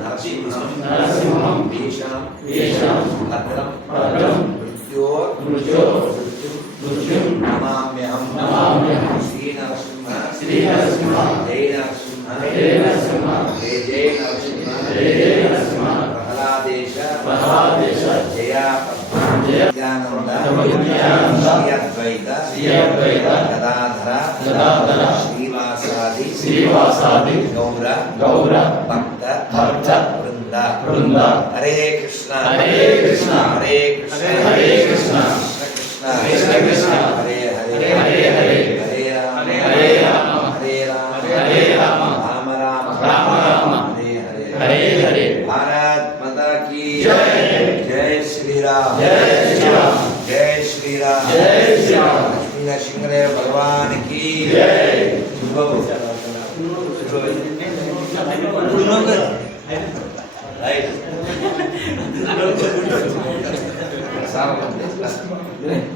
नरसिंहं वेषां भद्रं मृत्युं नमाम्यहं श्रीनरसिंह जय नरसिंह जय नरसिंह प्रहलादेश जया ज्ञानंद श्री अद्वैत गदाधर श्रीवासादि गौर भक्त वृंद हरे कृष्ण हरे कृष्ण कृष्ण कृष्ण हरे हरे हरे राम राम हरे हरे भारत माता की जय श्री राम जय श्री राम लक्ष्मी नरसिंह भगवान की जय।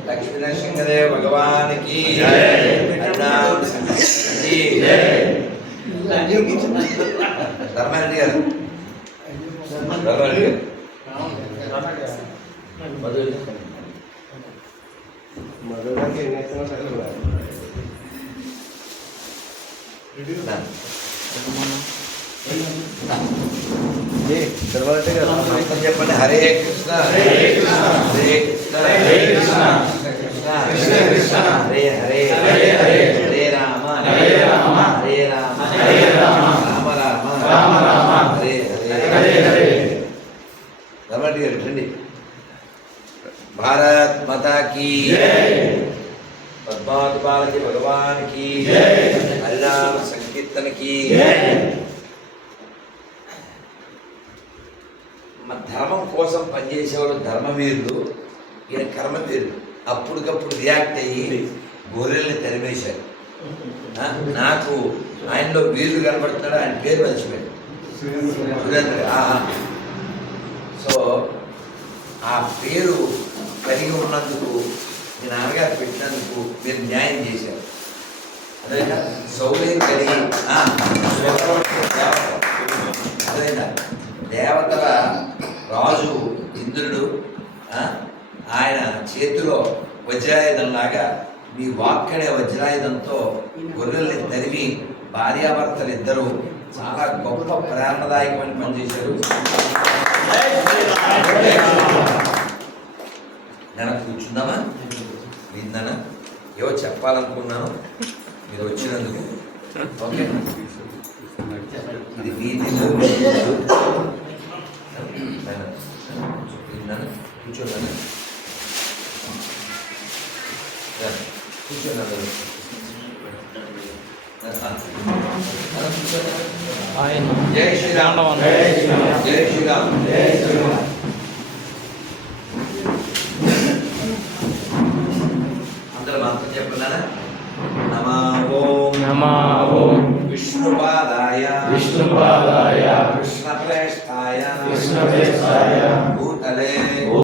लक्ष्मी नरसिंह भगवान की जय। धर्मारेड्डी गाరు చెప్పండి హరే కృష్ణ హరే కృష్ణ హరే కృష్ణ కృష్ణ కృష్ణ హరే హరే హరే రామ హరే రామ రామ రామ హరే హరే రమణి గారు రండి। भारत माता की जय। पद्मावत बालाजी भगवान की जय। हरिनाम संकीर्तन की जय। ధర్మం కోసం పనిచేసేవాళ్ళు ధర్మవీరులు, ఈయన కర్మవీరులు। అప్పటికప్పుడు రియాక్ట్ అయ్యి గొర్రెల్ని తరిమేశారు। నాకు ఆయనలో వీరుడు కనబడుతున్నాడు, ఆయన పేరు మర్చిపోయాడు, సురేంద్ర। సో ఆ పేరు కలిగి ఉన్నందుకు మీ నాన్నగారు పెట్టినందుకు మీరు న్యాయం చేశారు। అదే సౌర్యం కలిగి అదేనా దేవతల రాజు ఇంద్రుడు, ఆయన చేతిలో వజ్రాయుధంలాగా మీ వాక్కడే వజ్రాయుధంతో గొర్రెల్ని తరిమి భార్యాభర్తలు ఇద్దరు చాలా గొప్ప ప్రేరణదాయకమైన పనిచేశారు। నేను కూర్చుందామా విందానా ఏవో చెప్పాలనుకున్నాను మీరు వచ్చినందుకు। ఓకే ఇది వీధిలో విన్నాను కూర్చోన్నాను కూర్చోన్నాను జై శ్రీరామ్ జై శ్రీరామ్ జై శ్రీరామ్ జై